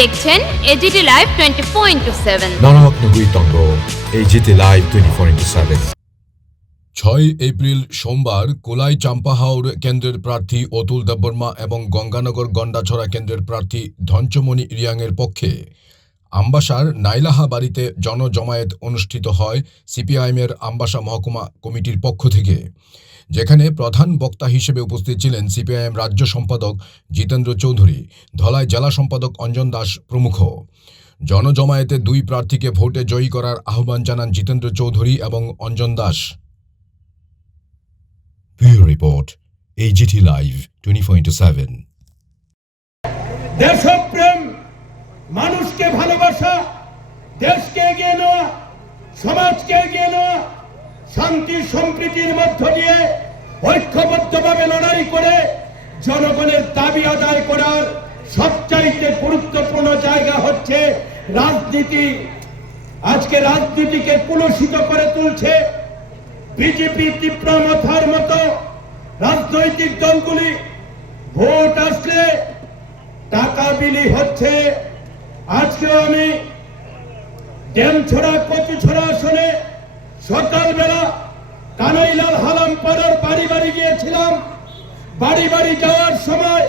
দেখছেন AGT live 24/7 99.7 AGT live 24/7। 6 April সোমবার কোলাই চাম্পাহাওর কেন্দ্রের প্রার্থী অতুল দেববর্মা এবং গঙ্গানগর গন্ডাছড়া কেন্দ্রের প্রার্থী ধনচমণি রিয়াংয়ের পক্ষে আমবাসার নাইলাহা বাড়িতে জনজমায়েত অনুষ্ঠিত হয় সিপিআইএমের আমবাসা মহকুমা কমিটির পক্ষ থেকে, যেখানে প্রধান বক্তা হিসেবে উপস্থিত ছিলেন সিপিআইএম রাজ্য সম্পাদক জিতেন্দ্র চৌধুরী, ধলাই জেলা সম্পাদক অঞ্জন দাস প্রমুখ। জনজমায়েতে দুই প্রার্থীকে ভোটে জয়ী করার আহ্বান জানান জিতেন্দ্র চৌধুরী এবং Anjan Das. Bureau report, AGT live 24/7। দেশপ্রেম, মানুষকে ভালোবাসা, দেশকে এগিয়ে নেওয়া, সমাজকে এগিয়ে নেওয়া, শান্তি সম্প্রীতির মধ্য দিয়ে ঐক্যবদ্ধভাবে লড়াই করে জনগণের দাবি আদায় করার সবচাইতে গুরুত্বপূর্ণ জায়গা হচ্ছে রাজনীতি। আজকে রাজনীতিকে কলুষিত করে তুলছে বিজেপি, তীব্রমাথার মতো রাজনৈতিক দলগুলি। ভোট আসলে টাকা বিলি হচ্ছে। আজকেও আমি ড্যামছড়া কচুছড়া আসনে সকালবেলা কানাইলাল হালাম পাড়ার বাড়ি বাড়ি গিয়েছিলাম। বাড়ি বাড়ি যাওয়ার সময়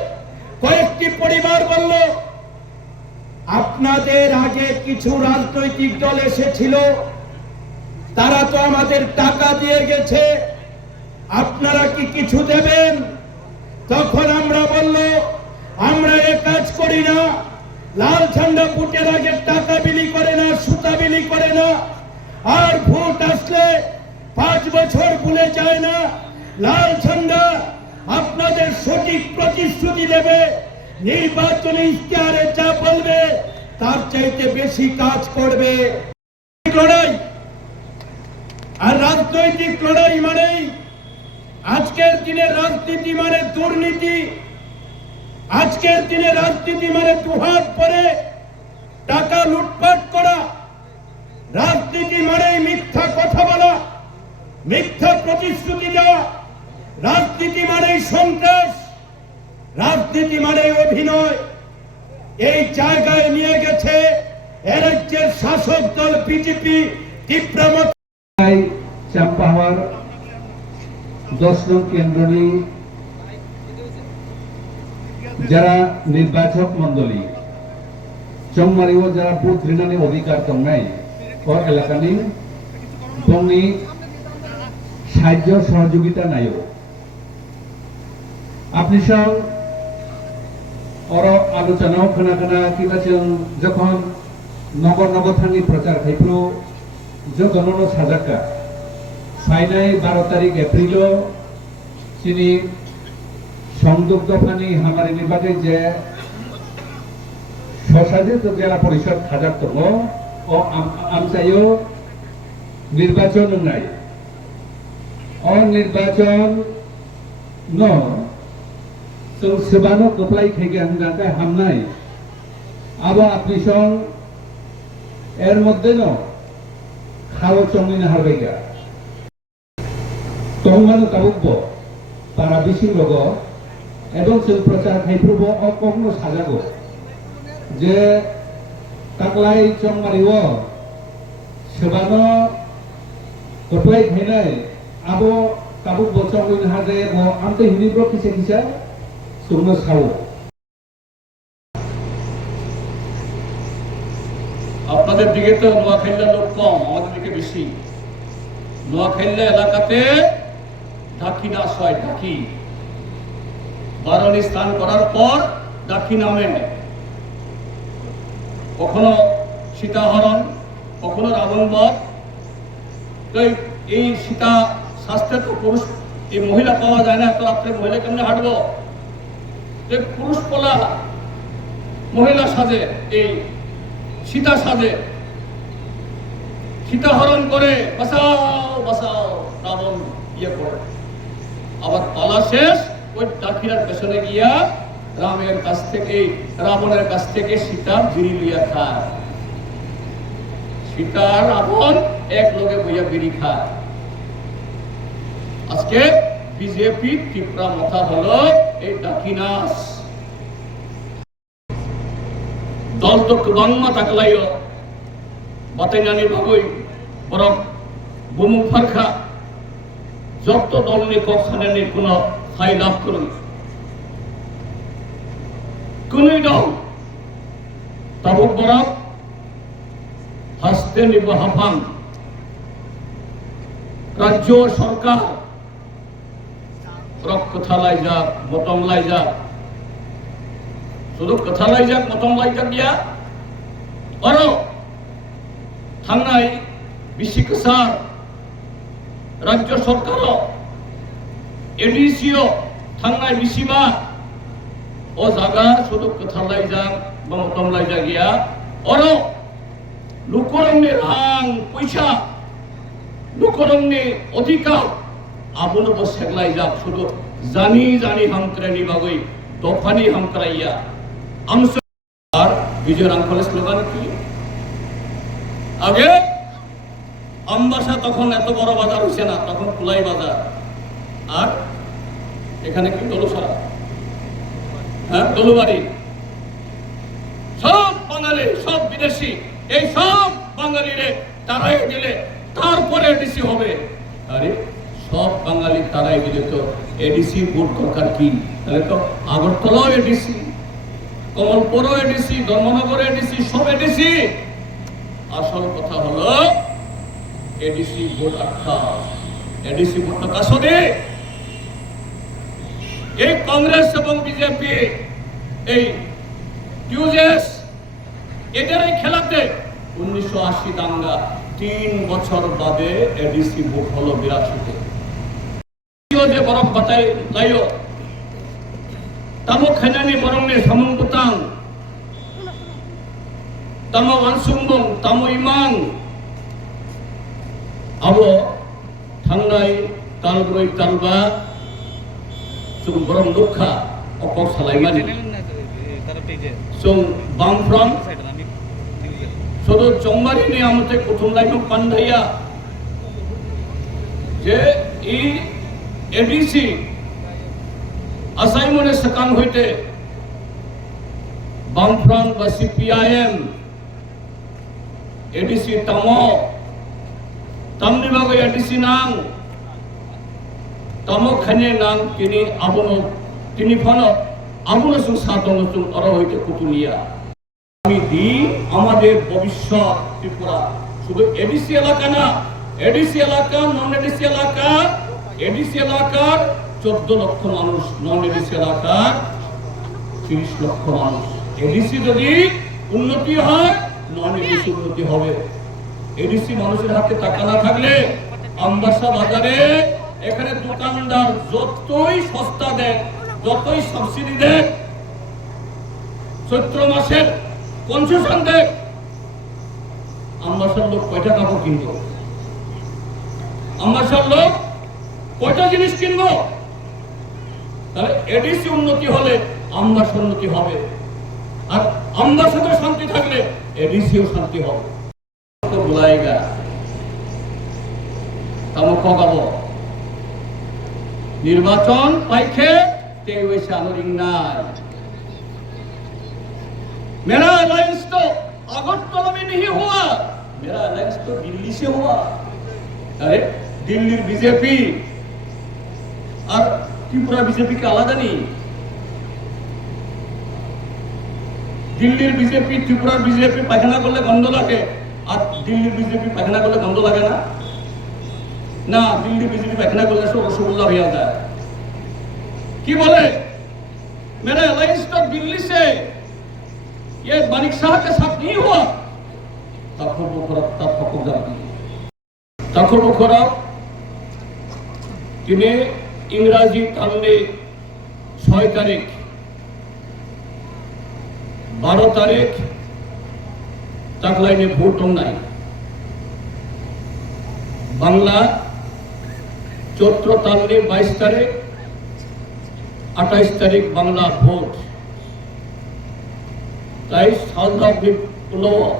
কয়েকটি পরিবার বলল, আপনাদের আগে কিছু রাজনৈতিক দল এসেছিল, তারা তো আমাদের টাকা দিয়ে গেছে, আপনারা কি কিছু দেবেন? তখন আমরা বলল, আমরা এ কাজ করি না। লাল ঝান্ডা ভোটের আগে টাকা বিলি করে না, সুতা বিলি করে না, আর ভোট আসলে 5 বছর ভুলে যায় না। লাল ঝান্ডা আপনাদের সঠিক প্রতিশ্রুতি দেবে, নির্বাচনী ইশতেহারে যা বলবে তার চাইতে বেশি কাজ করবে। লড়াই আর রাজনৈতিক লড়াই মানেই আজকের দিনে রাজনীতি মানে দুর্নীতি। আজকের দিনে রাজনীতি মানে দুহাত পরে টাকা লুটপাট করা। রাজনীতি মানেই মিথ্যা কথা বলা, মিথ্যা প্রতিশ্রুতি দেওয়া। রাজনীতি মানেই সন্ত্রাস, রাজনীতি মানেই অভিনয়। এই জায়গায় নিয়ে গেছে এ রাজ্যের শাসক দল বিজেপি। চাম্পাহাওয়ার 10 নং কেন্দ্রনি যারা নির্বাচক মন্ডলী চংমারিও যারা বুথ রিনানি অধিকার দंनाय ও এলাকানি বংনি সাহায্য সহযোগিতা নাयो আপনি সব অর আলোচনাও खोना কিবা যখন নগর নগর থানি প্রচার খাইপ্রো যতনো সাজাকা ফাইনাই 12 তারিখ এপ্রিল চিনি সংযুক্ত ফানি হামারি নির্বাচন যে স্বশাসিত জেলা পরিষদ হাজার তম ও আমসাইও নির্বাচন নাই ও নির্বাচন ন সেবানো কপ্লাই থেকে আঙ্গাকে হামনাই আবার আপনি সং এর মধ্যে ন খাওয়া চমিনা হারবেগা তংমানো কাবুব্য তারা বেশি লোক এবং সেই প্রচার খাইপ্রব অকগ্ন সাজাগো যে তাকলাই চংমারিও সেবানো কপ্লাই খাইনাই আবো কাবুব্য চমিনা হাজে ও আমতে হিনিব্র কিসে কিসা সুরনো সাও। আপনাদের দিকে তো নোয়াখাইলা লোক কম, আমাদের দিকে বেশি। নোয়াখাইলা এলাকাতে ডাকি নাচ হয়। ডাকি বারণী স্থান করার পর ডাকি নামে, কখনো সীতাহরণ, কখনো রাবণ বধ। এই সীতা শাস্ত্রে তো পুরুষ, এই মহিলা পাওয়া যায় না, এত রাত্রে মহিলা কেমনে হাঁটবো? পুরুষ পোলা মহিলা সাজে, এই সীতা সাজে, সীতাহরণ করে বাঁচাও বাঁচাও রাবণ ইয়ে করে। আবার পালা শেষ, ওই ডাকিরার পেছনে গিয়া রামের কাছ থেকে, রাবণের কাছ থেকে সীতা বিড়ি লইয়া খায়। সীতা রাবণ এক লোকে বইয়া বিড়ি খায়। আজকে বিজেপি তীব্র মাথা হলো এই ডাকি নাচ। dol to kebang mata kelayo batai nani bagoi borok bumung farkha যত দল নি কখনে কোনো ফাই লাভ করুন কোনই দল তাবুক বরফ হাসতে নিব হাফান রাজ্য সরকার কথালাই যাক মতমলাই যাক শুধু কথালাই যাক মতমলাই যাক দিয়া আরো থানায় বিশি কাসার রাজ্য সরকার এডিসিও থানায় বিশিবা ও জায়গা শুধু কথালাই যাক বা মতমলাই যাক গিয়া আরো লুকরংনি রাং পয়সা লুকরংনি অধিকার আবুনো বসেগলাই যাক শুধু জানি জানি হামক্রানি বাগৈ দফানি হামক্রাইয়া আমস আর বিজয় রাঙ্কলের স্লোগান কি আগে আমবাসা তখন এত বড় বাজার হইছে না তখন কুলাই বাজার আর এখানে কি দলুসারা হ্যাঁ দলুবাড়ি সব বাঙালি সব বিদেশি এই সব বাঙালিরে তারাই দিলে তারপরে এডিসি হবে আরে সব বাঙালি তারাই দিলে তো এডিসি ভোট দরকার কি তাহলে তো আগরতলাও এডিসি কমলপুরও এডিসি ধর্মনগর এডিসি সব এডিসি আসল কথা হলো এডিসি ভোট আটকা এডিসি ভোটটা কাশদে এই কংগ্রেস এবং বিজেপি এই টিউজেস এদের এই খেলাতে 1980 দাঙ্গা 3 বছর বাদে এডিসি ভোট হলো 82-তে যে বরফ বাতাই লাইও তামো খাইনানি বরংনে সামুং বুতাং তামো ওয়ানসুংবং তামো ইমাং আবো থাংনাই তালব্রই তালবা সুং বরং দুঃখা অপক সালাইমানি সুং বামফ্রন্ট শুধু চম্বারিনি আমতে কুটুমলাইনো পান্ডাইয়া যে এই এডিসি আসাইমনে সকান হইতে বামফ্রন্ট বা সিপিআইএম এডিসি তামো তামনি বাগৈ এডিসি নাং তামো খানে নাং তিনি ফন আবুনো সুং সাতং সুং অর হইতে কুটুলিয়া আমি দি আমাদের ভবিষ্যৎ ত্রিপুরা শুধু এডিসি এলাকা না এডিসি এলাকা নন এডিসি এলাকা এডিসি এলাকার 14 লক্ষ মানুষ নন এডিসি এলাকার 30 লক্ষ মানুষ এডিসি যদি উন্নতি হয় নন এডিসি উন্নতি হবে এডিসি মানুষের হাতে টাকা না থাকলে আমবাসা বাজারে এখানে দোকানদার যতই সস্তা দেয় যতই সাবসিডি দেয় চৈত্র মাসের কনসেশন দেয় আমবাসার লোক কয়টা কাপড় কিনবো আমবাসার লোক কয়টা জিনিস কিনবো তাহলে এডিসি উন্নতি হলে আমবাসা উন্নতি হবে আর আমবাসাতে শান্তি থাকলে এডিসিও শান্তি হবে তো বুলাইগা তামো কগাবো নির্বাচন পাইখে তে ওইসা আনোরিং নাই मेरा अलायंस तो अगरतला में नहीं हुआ मेरा अलायंस तो दिल्ली से हुआ अरे दिल्ली बीजेपी और त्रिपुरा बीजेपी के आलादा नहीं दिल्ली बीजेपी त्रिपुरा बीजेपी पायखाना करले गंध लागे और दिल्ली बीजेपी पायखाना करले गंध लागे ना ना दिल्ली बीजेपी पायखाना करले सब रसगुल्ला हो जाता है की बोले मेरा अलायंस तो दिल्ली से ये मानिक शाह के साथ नहीं हुआ तखर मुखरब তিনি ইংরাজি তালনে 6 তারিখ 12 তারিখ তাকলাইনে ভোট নাই বাংলা চৈত্র তালনে 22 তারিখ 28 তারিখ বাংলা ভোট তাই সালদাক বিপ্লব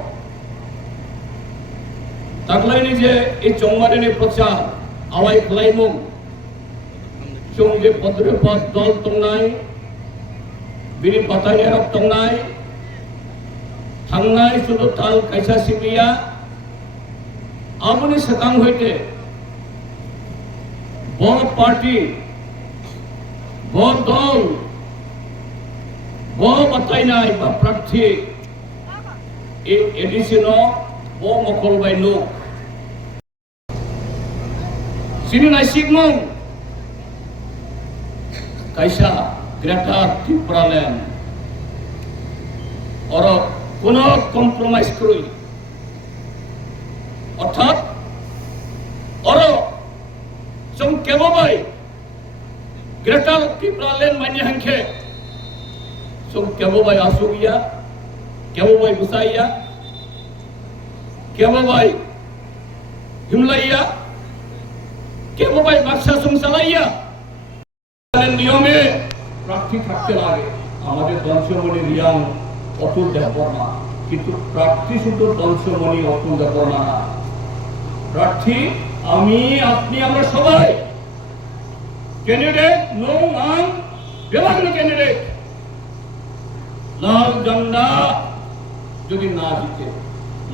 তাকলাইনি যে এই চৌমারিনে প্রচার আওয়াই খালাইমুং চৌঙ্গে পদ্রপদ দল তংনাই বিনি পাতানিয়ারক তংনাই থাংনাই শুধু তাল কাইসা সিমিয়া আমনি সেকাং হইতে বড় পার্টি বড় দল বড় বাতাই নাই বা প্রার্থী এই এডিশন বড় মকলবাই লোক সিনি নাই সিগমং কাইসা গ্রেটা ত্রিপুরাল্যান্ড और কোনো কম্প্রোমাইজ করি অর্থাৎ और जों केबोबाय ग्रेटर ত্রিপুরাল্যান্ড मान्य हंखे जों केबोबाय आसुगिया केबोबाय बुसाइया केबोबाय हिमलाइया केबोबाय बाक्सा संसालाइया নিয়মে প্রার্থী থাকতে লাগে আমাদের দংশমণি রিয়াং অতুল দেববর্মা কিন্তু প্রার্থী শুধু দংশমণি অতুল দেববর্মা না প্রার্থী আমি আপনি আমরা সবাই ক্যান্ডিডেট নো আং বেবাগ্ন ক্যান্ডিডেট লাল ঝান্ডা যদি না জিতে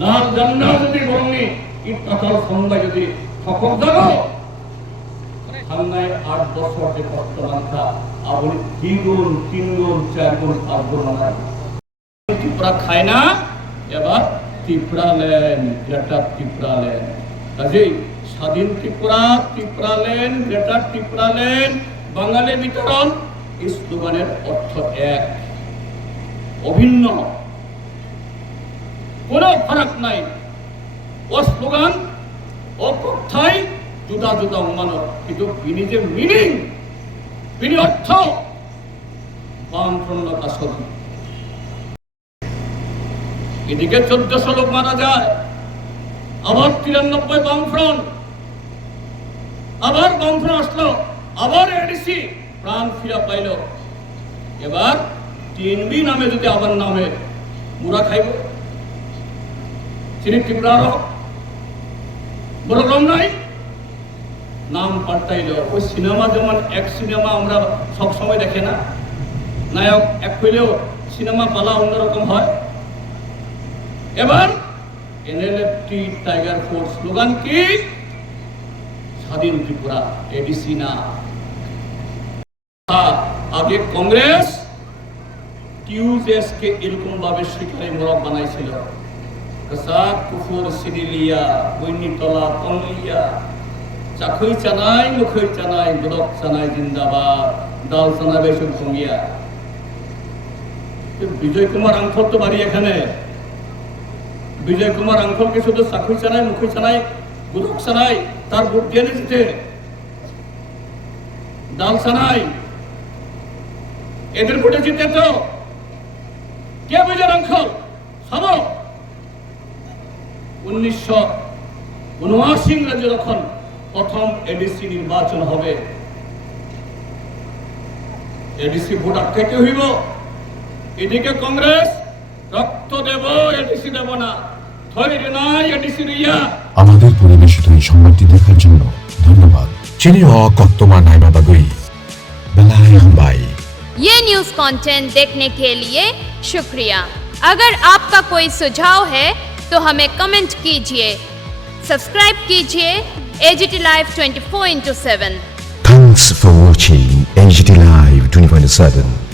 লাল ঝান্ডা যদি বরংনি ইত্তাতাল সংজ্ঞা যদি ঠকক দাও থাংনায় 8 বছর যে কষ্ট মানতা আপনি 2 গুণ 3 গুণ 4 গুণ 5 গুণ না ত্রিপুরা খায় না এবার ত্রিপুরাল্যান্ড গ্রেটার ত্রিপুরাল্যান্ড কাজেই স্বাধীন ত্রিপুরা ত্রিপুরাল্যান্ড গ্রেটার ত্রিপুরাল্যান্ড বাঙালি বিতরণ এই স্লোগানের অর্থ এক অভিন্ন কোনো ফারাক নাই ও স্লোগান ও কথায় জুদা জুদা মানো কিন্তু বিনি যে মিনিং বিনি অর্থ বামফ্রন্ট আসল এদিকে 1400 লোক মারা যায় আবার 93 বামফ্রন্ট আবার বামফ্রন্ট আসলো আবার এডিসি প্রাণ ফিরা পাইল এবার 3বি নামে যদি আবার নামে মুরা খাইব চিনি ত্রিপুরার বড় রম নাই নাম পাল্টাইল ওই সিনেমা যেমন এক সিনেমা আমরা সব সময় দেখে না নায়ক এক হইলেও সিনেমা পালা অন্যরকম হয় এবার এনএলএফটি টাইগার ফোর্স স্লোগান কি স্বাধীন ত্রিপুরা এডিসি না আগে কংগ্রেস টিউজেস কে এরকম ভাবে শিকারে মোড়ক বানাইছিল কসাক কুফুর সিডিলিয়া বৈনিতলা তনলিয়া চাকুই চানাই মুখই চানাই বদক চানাই জিন্দাবাদ দাল চানা বেসুর সঙ্গিয়া বিজয় কুমার আঙ্কল তো বাড়ি এখানে বিজয় কুমার আঙ্কলকে শুধু চাকুই চানাই মুখই চানাই বদক চানাই তার ভোট দিয়ে নিতে দাল চানাই এদের ভোটে জিতে তো কে বিজয় আঙ্কল সব 1979 ইংরেজি যখন প্রথম এডিসি নির্বাচন হবে এডিসি ভোট আটকে হইব এদিকে কংগ্রেস রক্ত দেব এডিসি দেব না থইরে নাই এডিসি রিয়া আমাদের পরিবেশিত এই সংবাদটি দেখার জন্য ধন্যবাদ চিনিও কত্তমা নাইমা বাগুই বেলাই হামবাই ये न्यूज़ कंटेंट देखने के लिए शुक्रिया। अगर आपका कोई सुझाव है तो हमें कमेंट कीजिए, सब्सक्राइब कीजिए AGT Live 24/7। Thanks for watching AGT Live 24/7.